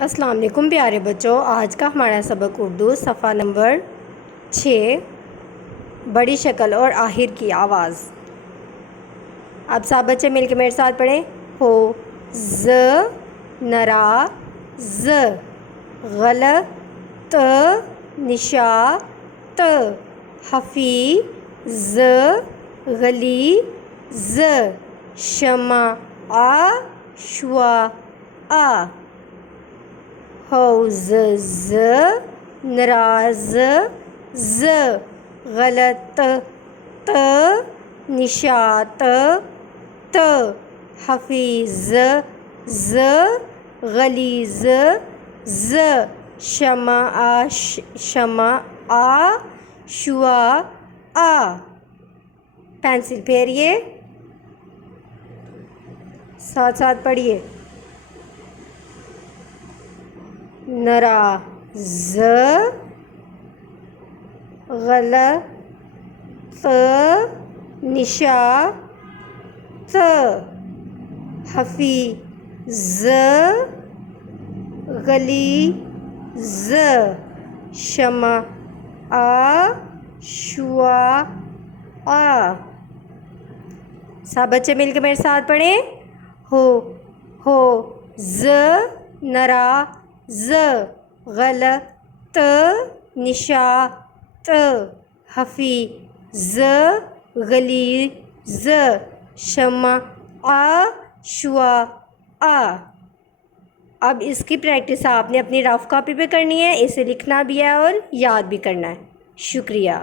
السلام علیکم پیارے بچوں، آج کا ہمارا سبق اردو صفحہ نمبر 6 بڑی شکل اور آخر کی آواز۔ اب سب بچے مل کے میرے ساتھ پڑھیں۔ ہو ز نرا ز غل ت نشا ت حفی ز غلی ز شمع آ شوا آ حوض ز نراز ز غلط ت نشاط ت حفیظ ز غلیظ ز شمع آ شوا آ۔ پینسل پھیریے، ساتھ ساتھ پڑھیے۔ نرا ز غل ت نشا ت حفی ز غلی ز شمع آ شوا آ۔ سب بچے مل کے میرے ساتھ پڑھیں۔ ہو ز نرا ز غل ت نشا ت حفی ز غلی ز شمع آ شوا آ۔ اب اس کی پریکٹس آپ نے اپنی رف کاپی پہ کرنی ہے، اسے لکھنا بھی ہے اور یاد بھی کرنا ہے۔ شکریہ۔